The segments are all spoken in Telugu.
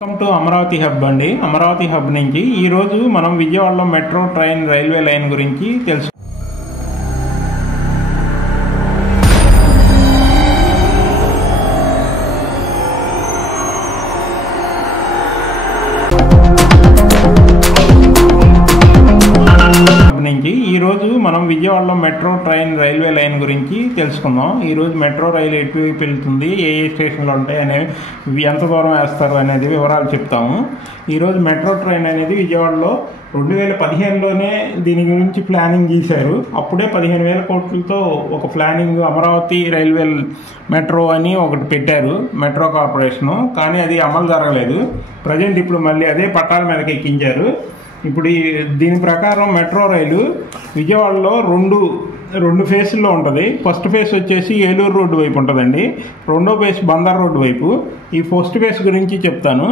వెల్కమ్ టు అమరావతి హబ్ అండి. అమరావతి హబ్ నుంచి ఈరోజు మనం విజయవాడలో మెట్రో ట్రైన్ రైల్వే లైన్ గురించి తెలుసు. ఈరోజు మనం విజయవాడలో మెట్రో ట్రైన్ రైల్వే లైన్ గురించి తెలుసుకుందాం. ఈరోజు మెట్రో రైలు ఎటువైపు వెళ్తుంది, ఏ స్టేషన్లు ఉంటాయి అనేవి, ఎంత దూరం వేస్తారు అనేది వివరాలు చెప్తాము. ఈరోజు మెట్రో ట్రైన్ అనేది విజయవాడలో 2015లోనే దీని గురించి ప్లానింగ్ చేశారు. అప్పుడే 15,000 కోట్లతో ఒక ప్లానింగ్ అమరావతి రైల్వే మెట్రో అని ఒకటి పెట్టారు, మెట్రో కార్పొరేషను. కానీ అది అమలు జరగలేదు. ప్రజెంట్ ఇప్పుడు మళ్ళీ అదే పట్టాల మీదకి ఎక్కించారు. ఇప్పుడు దీని ప్రకారం మెట్రో రైలు విజయవాడలో రెండు ఫేసుల్లో ఉంటుంది. ఫస్ట్ ఫేస్ వచ్చేసి ఏలూరు రోడ్డు వైపు ఉంటుందండి. రెండో ఫేస్ బందర్ రోడ్డు వైపు. ఈ ఫస్ట్ ఫేస్ గురించి చెప్తాను.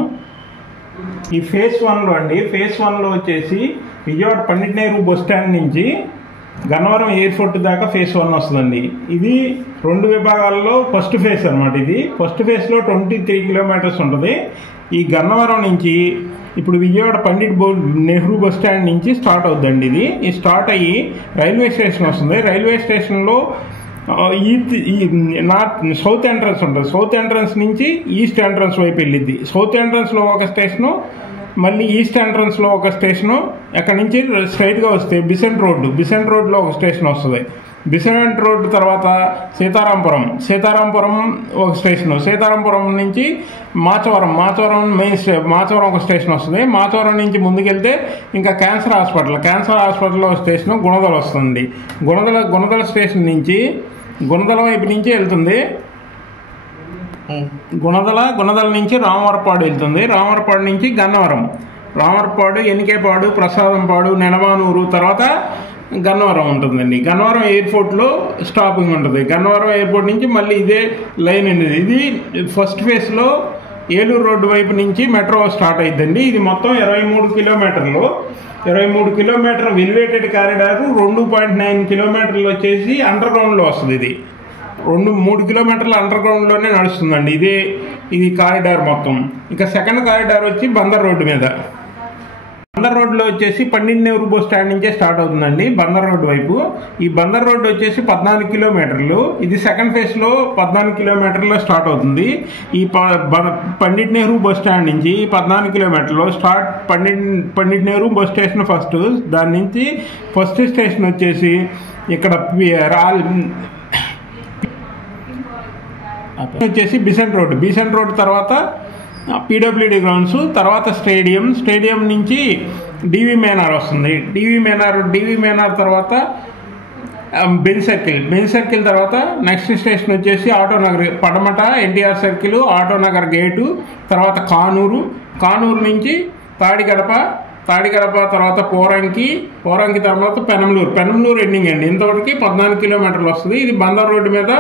ఈ ఫేస్ 1లో అండి, ఫేస్ 1లో వచ్చేసి విజయవాడ పండిట్ నెహ్రూ బస్ స్టాండ్ నుంచి గన్నవరం ఎయిర్పోర్ట్ దాకా ఫేస్ 1 వస్తుందండి. ఇది 2 విభాగాల్లో ఫస్ట్ ఫేస్ అనమాట. ఇది ఫస్ట్ ఫేస్లో 23 కిలోమీటర్స్ ఉంటుంది. ఈ గన్నవరం నుంచి ఇప్పుడు విజయవాడ పండిట్ నెహ్రూ బస్ స్టాండ్ నుంచి స్టార్ట్ అవుతుందండి. ఇది స్టార్ట్ అయ్యి రైల్వే స్టేషన్ వస్తుంది. రైల్వే స్టేషన్లో సౌత్ ఎంట్రన్స్ ఉంటుంది. సౌత్ ఎంట్రన్స్ నుంచి ఈస్ట్ ఎంట్రన్స్ వైపు వెళ్ళిద్ది. సౌత్ ఎంట్రన్స్లో ఒక స్టేషను, మళ్ళీ ఈస్ట్ ఎంట్రన్స్లో ఒక స్టేషను. అక్కడి నుంచి స్ట్రైట్గా వస్తే బిసెంట్ రోడ్లో ఒక స్టేషన్ వస్తుంది. బిసెంట్ రోడ్ తర్వాత సీతారాంపురం ఒక స్టేషను. సీతారాంపురం నుంచి మాచవరం మాచవరం ఒక స్టేషన్ వస్తుంది. మాచవరం నుంచి ముందుకెళ్తే ఇంకా క్యాన్సర్ హాస్పిటల్లో ఒక స్టేషను గుణదల వస్తుంది. గుణదల స్టేషన్ నుంచి గుణదల వైపు నుంచి వెళ్తుంది. గుణదల నుంచి రామవరపాడు వెళ్తుంది. రామవరపాడు నుంచి గన్నవరం, రామవరపాడు, ఎనికేపాడు, ప్రసాదంపాడు, నెడమానూరు, తర్వాత గన్నవరం ఉంటుందండి. గన్నవరం ఎయిర్పోర్ట్లో స్టాపింగ్ ఉంటుంది. గన్నవరం ఎయిర్పోర్ట్ నుంచి మళ్ళీ ఇదే లైన్ అండి. ఇది ఫస్ట్ ఫేజ్లో ఏలూరు రోడ్డు వైపు నుంచి మెట్రో స్టార్ట్ అయిద్దండి. ఇది మొత్తం 23 కిలోమీటర్లు. 23 కిలోమీటర్ ఎలివేటెడ్ కారిడార్, 2.9 కిలోమీటర్లు వచ్చేసి అండర్ గ్రౌండ్లో వస్తుంది. ఇది 3 కిలోమీటర్ల అండర్ గ్రౌండ్లోనే నడుస్తుందండి. ఇది కారిడార్ మొత్తం. ఇక సెకండ్ కారిడార్ వచ్చి బందర్ రోడ్డు మీద. బందర్ రోడ్లో వచ్చేసి పండిట్ నెహ్రూ బస్ స్టాండ్ నుంచే స్టార్ట్ అవుతుందండి బందర్ రోడ్డు వైపు. ఈ బందర్ రోడ్డు వచ్చేసి 14 కిలోమీటర్లు. ఇది సెకండ్ ఫేజ్లో 14 కిలోమీటర్లో స్టార్ట్ అవుతుంది. ఈ పండిట్ నెహ్రూ బస్ స్టాండ్ నుంచి 14 కిలోమీటర్లు start. Pandit Nehru bus station first. దాని నుంచి ఫస్ట్ స్టేషన్ వచ్చేసి ఇక్కడ వచ్చేసి బిసెంట్ రోడ్ తర్వాత పీడబ్ల్యూడి గ్రౌండ్స్, తర్వాత స్టేడియం నుంచి డివి మేనార్ వస్తుంది. డివి మేనార్ తర్వాత బెన్ సర్కిల్ తర్వాత నెక్స్ట్ స్టేషన్ వచ్చేసి ఆటోనగర్, పడమట ఎన్టీఆర్ సర్కిల్, ఆటోనగర్ గేటు, తర్వాత కానూరు నుంచి తాడిగడప తర్వాత పోరంకి తర్వాత పెనంలూరు ఎండింగ్ అండి. ఇంతవరకు 14 కిలోమీటర్లు వస్తుంది. ఇది బందర్ రోడ్డు మీద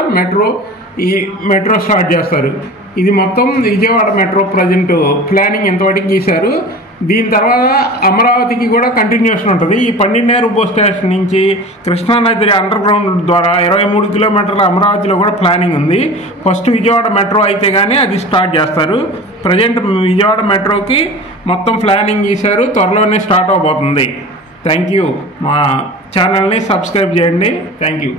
మెట్రో స్టార్ట్ చేస్తారు. ఇది మొత్తం విజయవాడ మెట్రో ప్రజెంట్ ప్లానింగ్ ఎంతవరకు గీశారు. దీని తర్వాత అమరావతికి కూడా కంటిన్యూషన్ ఉంటుంది. ఈ పండిట్ నెహ్రూ బస్ స్టేషన్ నుంచి కృష్ణానది అండర్ గ్రౌండ్ ద్వారా 23 కిలోమీటర్ల అమరావతిలో కూడా ప్లానింగ్ ఉంది. ఫస్ట్ విజయవాడ మెట్రో అయితే కానీ అది స్టార్ట్ చేస్తారు. ప్రజెంట్ విజయవాడ మెట్రోకి మొత్తం ప్లానింగ్ గీశారు. త్వరలోనే స్టార్ట్ అవబోతుంది. Thank you. మా ఛానల్ని సబ్స్క్రైబ్ చేయండి. Thank you.